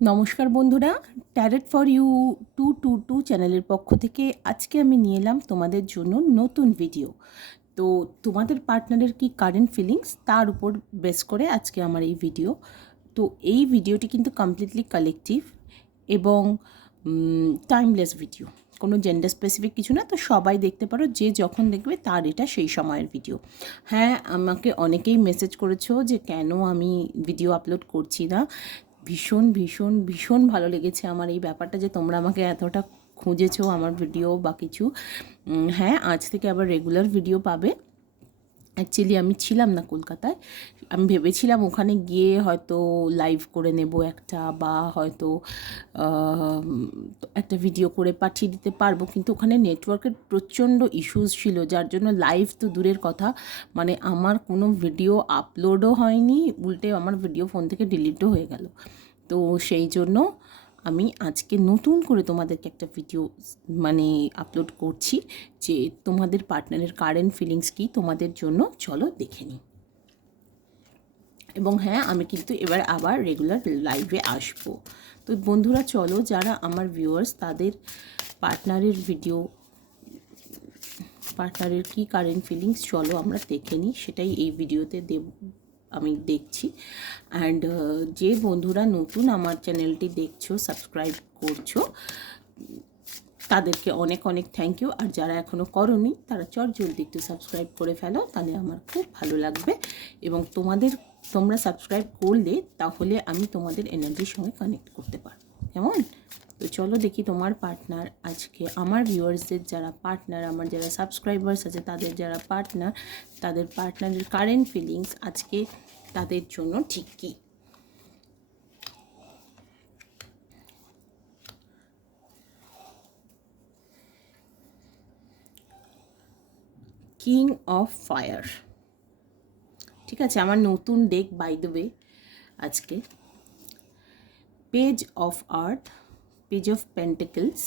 নমস্কার বন্ধুরা, tarot for you 222 চ্যানেলের পক্ষ থেকে আজকে আমি নিয়ে এলাম তোমাদের জন্য নতুন ভিডিও। তো তোমাদের পার্টনারের কি কারেন্ট ফিলিংস তার উপর বেস করে আজকে আমার এই ভিডিও। তো এই ভিডিওটি কিন্তু কমপ্লিটলি কালেকটিভ এবং টাইমলেস ভিডিও, কোনো জেন্ডার স্পেসিফিক কিছু না। তো সবাই দেখতে পারো, যে যখন দেখবে তার এটা সেই সময়ের ভিডিও। হ্যাঁ, আমাকে অনেকেই মেসেজ করেছো যে কেন আমি ভিডিও আপলোড করছি না। ভীষণ ভীষণ ভীষণ ভালো লেগেছে আমার এই ব্যাপারটা, যে তোমরা আমাকে এতটা খুঁজেছো আমার ভিডিও বা কিছু। হ্যাঁ, আজ থেকে আবার রেগুলার ভিডিও পাবে। অ্যাকচুয়ালি আমি ছিলাম না কলকাতায়, আমি ভেবেছিলাম ওখানে গিয়ে হয়তো লাইভ করে নেব একটা, বা হয়তো একটা ভিডিও করে পাঠিয়ে দিতে পারবো, কিন্তু ওখানে নেটওয়ার্কের প্রচণ্ড ইস্যুস ছিল, যার জন্য লাইভ তো দূরের কথা, মানে আমার কোনো ভিডিও আপলোডও হয়নি, উল্টে আমার ভিডিও ফোন থেকে ডিলিটও হয়ে গেল। তো সেই জন্য আমি আজকে নতুন করে তোমাদেরকে একটা ভিডিও মানে আপলোড করছি, যে তোমাদের পার্টনারের কারেন্ট ফিলিংস কী তোমাদের জন্য, চলো দেখে নিই। এবং হ্যাঁ, আমি কিন্তু এবার আবার রেগুলার লাইভে আসবো। তো বন্ধুরা চলো, যারা আমার ভিউয়ার্স তাদের পার্টনারের কী কারেন্ট ফিলিংস চলো আমরা দেখে নিই, সেটাই এই ভিডিওতে আমি দেখছি। অ্যান্ড যে বন্ধুরা নতুন আমার চ্যানেলটি দেখছো, সাবস্ক্রাইব করছো, তাদেরকে অনেক অনেক থ্যাংক ইউ। আর যারা এখনও করোনি তারা জলদি একটু সাবস্ক্রাইব করে ফেলো, তাহলে আমার খুব ভালো লাগবে। এবং তোমরা সাবস্ক্রাইব করলে তাহলে আমি তোমাদের এনার্জির সঙ্গে কানেক্ট করতে পারবো, কেমন? তো চলো দেখি তোমার পার্টনার আজকে, আমার ভিউয়ার্সদের যারা পার্টনার, আমার যারা সাবস্ক্রাইবার্স আছে তাদের যারা পার্টনার, তাদের পার্টনারের কারেন্ট ফিলিংস আজকে তাদের জন্য ঠিক কী। কিং অফ ফায়ার, ঠিক আছে, আমার নতুন ডেক বাই দ্য ওয়ে আজকে। Page of earth, page of pentacles,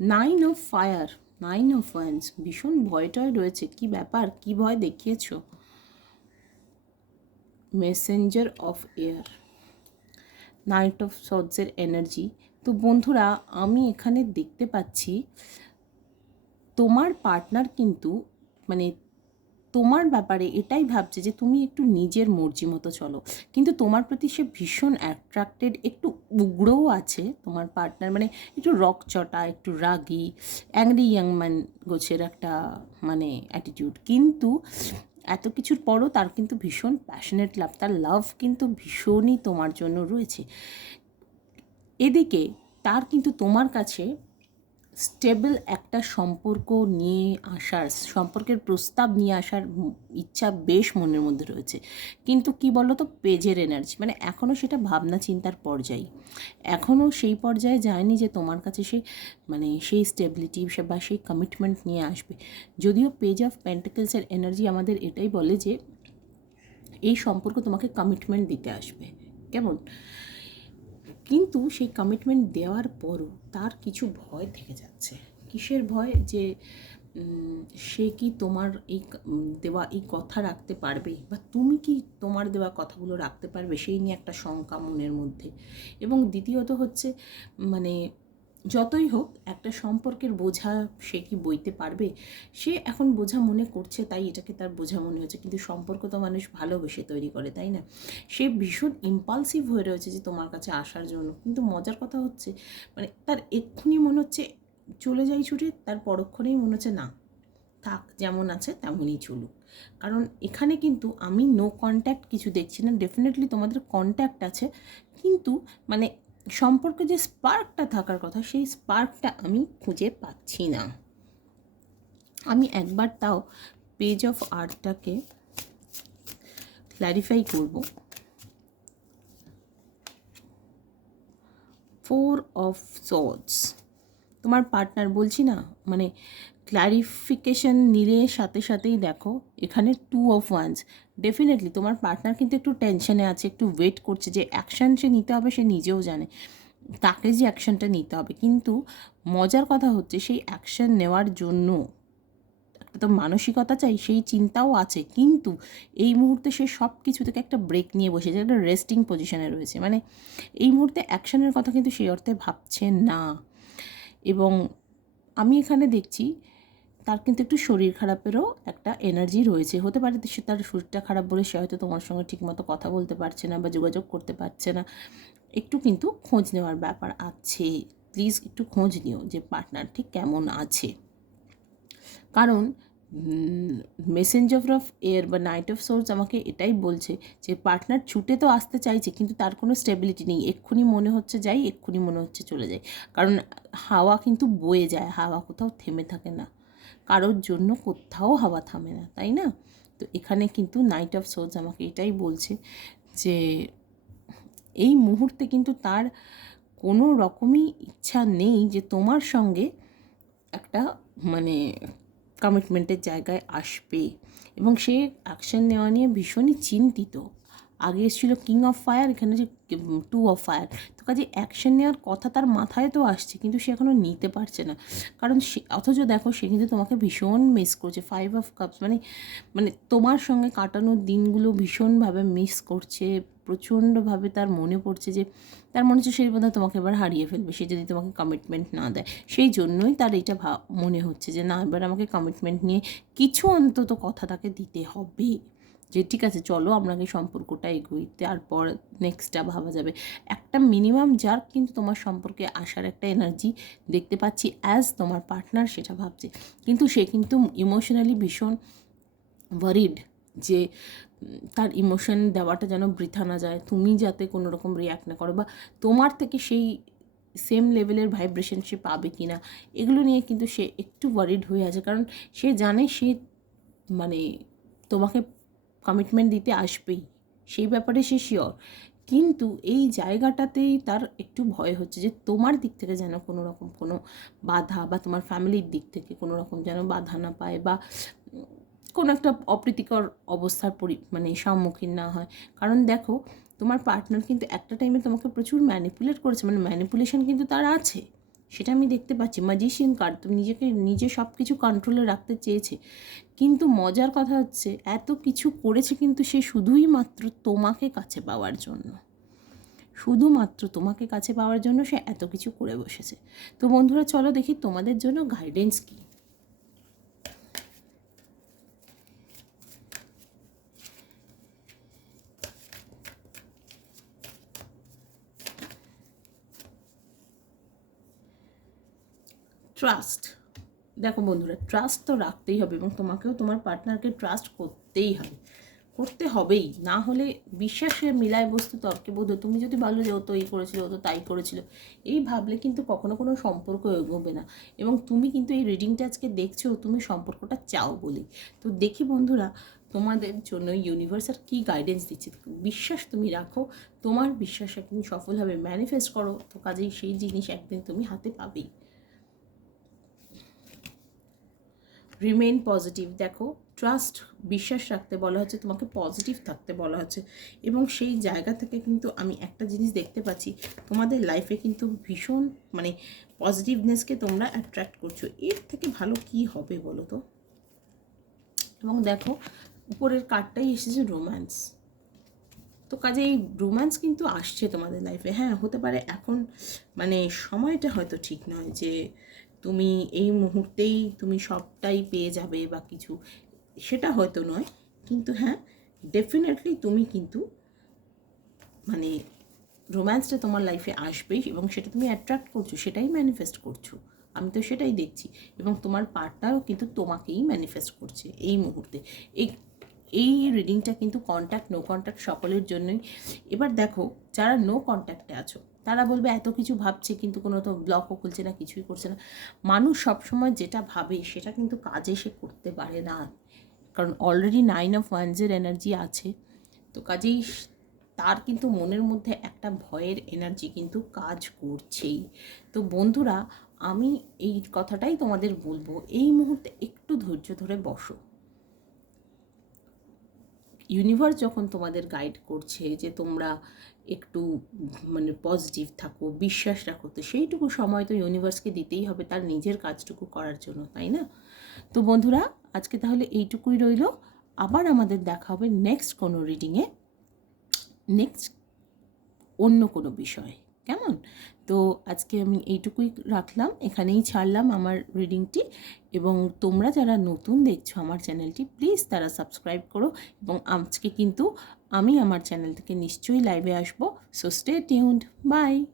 9 of fire, 9 of wands. ভীষণ ভয় টয় রয়েছে, কি ব্যাপার, কি ভয় দেখিয়েছো? Messenger of air, knight of সর্ডসের এনার্জি। তো বন্ধুরা, আমি এখানে দেখতে পাচ্ছি তোমার পার্টনার কিন্তু মানে তোমার ব্যাপারে এটাই ভাবছে যে তুমি একটু নিজের মর্জি মতো চলো, কিন্তু তোমার প্রতি সে ভীষণ অ্যাট্রাক্টেড, একটু উগ্রও আছে তোমার পার্টনার, মানে একটু রকচটা, একটু রাগী, অ্যাংরি ইয়াংম্যান গোছের একটা মানে অ্যাটিটিউড। কিন্তু এত কিছুর পরও তার কিন্তু ভীষণ প্যাশনেট লাভ, তার লাভ কিন্তু ভীষণই তোমার জন্য রয়েছে। এদিকে তার কিন্তু তোমার কাছে স্টেবল একটা সম্পর্ক নিয়ে আসার, সম্পর্কের প্রস্তাব নিয়ে আসার ইচ্ছা বেশ মনের মধ্যে রয়েছে। কিন্তু কি বলো তো, পেজের এনার্জি, মানে এখনও সেটা ভাবনা চিন্তার পর্যায়ে, এখনও সেই পর্যায়ে যায়নি যে তোমার কাছে সে মানে সেই স্টেবিলিটি বা সেই কমিটমেন্ট নিয়ে আসবে। যদিও পেজ অফ পেন্টিকলসের এনার্জি আমাদের এটাই বলে যে এই সম্পর্ক তোমাকে কমিটমেন্ট দিতে আসবে, কেমন? কিন্তু সেই কমিটমেন্ট দেওয়ার পরও তার কিছু ভয় থেকে যাচ্ছে। কিসের ভয়? যে সে কি তোমার এই দেওয়া এই কথা রাখতে পারবে, বা তুমি কি তোমার দেওয়া কথাগুলো রাখতে পারবে, সেই নিয়ে একটা শঙ্কা মনের মধ্যে। এবং দ্বিতীয়ত হচ্ছে, মানে যতই হোক একটা সম্পর্কের বোঝা সে কি বইতে পারবে, সে এখন বোঝা মনে করছে, তাই এটাকে তার বোঝা মনে হচ্ছে। কিন্তু সম্পর্ক তো মানুষ ভালোবেসে তৈরি করে, তাই না? সে ভীষণ ইম্পালসিভ হয়ে রয়েছে যে তোমার কাছে আসার জন্য। কিন্তু মজার কথা হচ্ছে, মানে তার এক্ষুনি মনে হচ্ছে চলে যাই ছুটে, তার পরক্ষণেই মনে হচ্ছে না, থাক, যেমন আছে তেমনই চলুক। কারণ এখানে কিন্তু আমি নো কন্ট্যাক্ট কিছু দেখছি না। ডেফিনেটলি তোমাদের কন্ট্যাক্ট আছে, কিন্তু মানে সম্পর্কে যে স্পার্কটা থাকার কথা, সেই স্পার্কটা আমি খুঁজে পাচ্ছি না। আমি একবার তাও পেজ অফ আর্টটাকে ক্ল্যারিফাই করব। 4 অফ সোর্ডস, তোমার পার্টনার বলছি না, মানে ক্ল্যারিফিকেশন নিলে সাথে সাথেই দেখো এখানে 2 অফ ওয়ান্স। ডেফিনেটলি তোমার পার্টনার কিন্তু একটু টেনশনে আছে, একটু ওয়েট করছে, যে অ্যাকশান সে নিতে হবে, সে নিজেও জানে তাকে যে অ্যাকশানটা নিতে হবে। কিন্তু মজার কথা হচ্ছে, সেই অ্যাকশান নেওয়ার জন্য তো মানসিকতা চাই, সেই চিন্তাও আছে, কিন্তু এই মুহূর্তে সে সব কিছু থেকে একটা ব্রেক নিয়ে বসেছে, একটা রেস্টিং পজিশনে রয়েছে। মানে এই মুহূর্তে অ্যাকশনের কথা কিন্তু সেই অর্থে ভাবছে না। এবং আমি এখানে দেখছি তার কিন্তু একটু শরীর খারাপেরও একটা এনার্জি রয়েছে। হতে পারে সে তার শরীরটা খারাপ বলে সে হয়তো তোমার সঙ্গে ঠিকমতো কথা বলতে পারছে না বা যোগাযোগ করতে পারছে না। একটু কিন্তু খোঁজ নেওয়ার ব্যাপার আছে। প্লিজ একটু খোঁজ নিও যে পার্টনার ঠিক কেমন আছে। কারণ মেসেঞ্জার অফ এয়ার বা নাইট অফ সোর্স আমাকে এটাই বলছে যে পার্টনার ছুটে তো আসতে চাইছে, কিন্তু তার কোনো স্টেবিলিটি নেই। এক্ষুনি মনে হচ্ছে যাই, এক্ষুনি মনে হচ্ছে চলে যায়। কারণ হাওয়া কিন্তু বয়ে যায়, হাওয়া কোথাও থেমে থাকে না, কারোর জন্য কোথাও হাওয়া থামে না, তাই না? তো এখানে কিন্তু নাইট অফ সোর্স আমাকে এটাই বলছে যে এই মুহূর্তে কিন্তু তার কোনো রকমই ইচ্ছা নেই যে তোমার সঙ্গে একটা মানে কমিটমেন্টের জায়গায় আসবে, এবং সে অ্যাকশন নেওয়া নিয়ে ভীষণই চিন্তিত। আগে এসেছিলো কিং অফ ফায়ার, এখানে যে 2 অফ ফায়ার। তো কাজে অ্যাকশন নেওয়ার কথা তার মাথায় তো আসছে, কিন্তু সে এখনও নিতে পারছে না। কারণ সে, অথচ দেখো সে কিন্তু তোমাকে ভীষণ মিস করছে। 5 অফ কাপস মানে মানে তোমার সঙ্গে কাটানো দিনগুলো ভীষণভাবে মিস করছে, প্রচণ্ডভাবে তার মনে পড়ছে যে তার মনে হচ্ছে সেই বোধহয় তোমাকে এবার হারিয়ে ফেলবে সে যদি তোমাকে কমিটমেন্ট না দেয়। সেই জন্যই তার এইটা মনে হচ্ছে যে না, এবার আমাকে কমিটমেন্ট নিয়ে কিছু অন্তত কথা তাকে দিতে হবে, যে ঠিক আছে চলো আমরা এই সম্পর্কটা এগোই, তারপর নেক্সটটা ভাবা যাবে। একটা মিনিমাম যার কিন্তু তোমার সম্পর্কে আসার একটা এনার্জি দেখতে পাচ্ছি অ্যাজ তোমার পার্টনার সেটা ভাবছে, কিন্তু সে কিন্তু ইমোশনালি ভীষণ ওয়ারিড যে তার ইমোশন দেওয়াটা যেন বৃথা না যায়, তুমি যাতে কোনো রকম রিয়াক্ট না করো, বা তোমার থেকে সেই সেম লেভেলের ভাইব্রেশন সে পাবে কি না, এগুলো নিয়ে কিন্তু সে একটু ওয়ারিড হয়ে আছে। কারণ সে জানে সে মানে তোমাকে কমিটমেন্ট দিতে আসবেই, সেই ব্যাপারে সে শিওর, কিন্তু এই জায়গাটাতেই তার একটু ভয় হচ্ছে যে তোমার দিক থেকে যেন কোনো রকম কোনো বাধা, বা তোমার ফ্যামিলির দিক থেকে কোনো রকম যেন বাধা না পায়, বা কোনো একটা অপ্রীতিকর অবস্থার মানে সম্মুখীন না হয়। কারণ দেখো তোমার পার্টনার কিন্তু একটা টাইমে তোমাকে প্রচুর ম্যানিপুলেট করেছে, মানে ম্যানিপুলেশন কিন্তু তার আছে, সেটা আমি দেখতে পাচ্ছি। ম্যাজিশিয়ান কার্ড, তুমি নিজে সব কিছু কন্ট্রোলে রাখতে চেয়েছে, কিন্তু মজার কথা হচ্ছে এত কিছু করেছে কিন্তু সে শুধুই মাত্র তোমাকে কাছে পাওয়ার জন্য, শুধুমাত্র তোমাকে কাছে পাওয়ার জন্য সে এত কিছু করে বসেছে। তো বন্ধুরা চলো দেখি তোমাদের জন্য গাইডেন্স কী। ট্রাস্ট, দেখো বন্ধুরা ট্রাস্ট তো রাখতেই হবে, এবং তোমাকেও তোমার পার্টনারকে ট্রাস্ট করতেই হবে, করতে হবেই, না হলে বিশ্বাসের মিলায় বস্তু তর্কে বোধ। তুমি যদি ভালো যে ও তো এই করেছিল, ও তো তাই করেছিল, এই ভাবলে কিন্তু কখনো কোনো সম্পর্ক এগোবে না। এবং তুমি কিন্তু এই রিডিংটা আজকে দেখছো তুমি সম্পর্কটা চাও বলেই। তো দেখি বন্ধুরা তোমাদের জন্য ইউনিভার্সাল কী গাইডেন্স দিচ্ছে। বিশ্বাস তুমি রাখো, তোমার বিশ্বাস একদিন সফল হবে, ম্যানিফেস্ট করো, তো কাজেই সেই জিনিস একদিন তুমি হাতে পাবেই। রিমেইন পজিটিভ, দেখো ট্রাস্ট, বিশ্বাস রাখতে বলা হচ্ছে, তোমাকে পজিটিভ থাকতে বলা হচ্ছে, এবং সেই জায়গা থেকে কিন্তু আমি একটা জিনিস দেখতে পাচ্ছি, তোমাদের লাইফে কিন্তু ভীষণ মানে পজিটিভনেসকে তোমরা অ্যাট্রাক্ট করছো। এর থেকে ভালো কি হবে বলো তো? এবং দেখো উপরের কার্ডটাই এসেছে রোম্যান্স, তো কাজে এই রোম্যান্স কিন্তু আসছে তোমাদের লাইফে। হ্যাঁ হতে পারে এখন মানে সময়টা হয়তো ঠিক নয় যে তুমি এই মুহূর্তেই তুমি সবটাই পেয়ে যাবে বা কিছু, সেটা হয়তো নয়, কিন্তু হ্যাঁ ডেফিনেটলি তুমি কিন্তু মানে রোম্যান্সটা তোমার লাইফে আসবেই, এবং সেটা তুমি অ্যাট্রাক্ট করছো, সেটাই ম্যানিফেস্ট করছো, আমি তো সেটাই দেখছি। এবং তোমার পার্টনারও কিন্তু তোমাকেই ম্যানিফেস্ট করছে এই মুহূর্তে। এই রিডিংটা কিন্তু কন্ট্যাক্ট নো কন্ট্যাক্ট সকলের জন্যই। এবার দেখো যারা নো কন্ট্যাক্টে আছো তারা বলবে এত কিছু ভাবছে কিন্তু কোনো তো ব্লকও খুলছে না, কিছুই করছে না। মানুষ সবসময় যেটা ভাবে সেটা কিন্তু কাজে সে করতে পারে না, কারণ অলরেডি 9 অফ ওয়ান্সের এনার্জি আছে। তো কাজেই তার কিন্তু মনের মধ্যে একটা ভয়ের এনার্জি কিন্তু কাজ করছেই। তো বন্ধুরা আমি এই কথাটাই তোমাদের বলবো, এই মুহূর্তে একটু ধৈর্য ধরে বসো। ইউনিভার্স যখন তোমাদের গাইড করছে যে তোমরা একটু মানে পজিটিভ থাকো, বিশ্বাস রাখো, তো সেইটুকু সময় তো ইউনিভার্সকে দিতেই হবে তার নিজের কাজটুকু করার জন্য, তাই না? তো বন্ধুরা আজকে তাহলে এইটুকুই রইল। আবার আমাদের দেখা হবে নেক্সট কোনো রিডিংয়ে, নেক্সট অন্য কোনো বিষয়। কেমন? তো আজকে আমি এইটুকুই রাখলাম, এখানেই ছাড়লাম আমার রিডিংটি। এবং তোমরা যারা নতুন দেখছো আমার চ্যানেলটি, প্লিজ তারা সাবস্ক্রাইব করো। এবং আজকে কিন্তু আমি আমার চ্যানেল থেকে নিশ্চয়ই লাইভে আসবো। So stay tuned, by.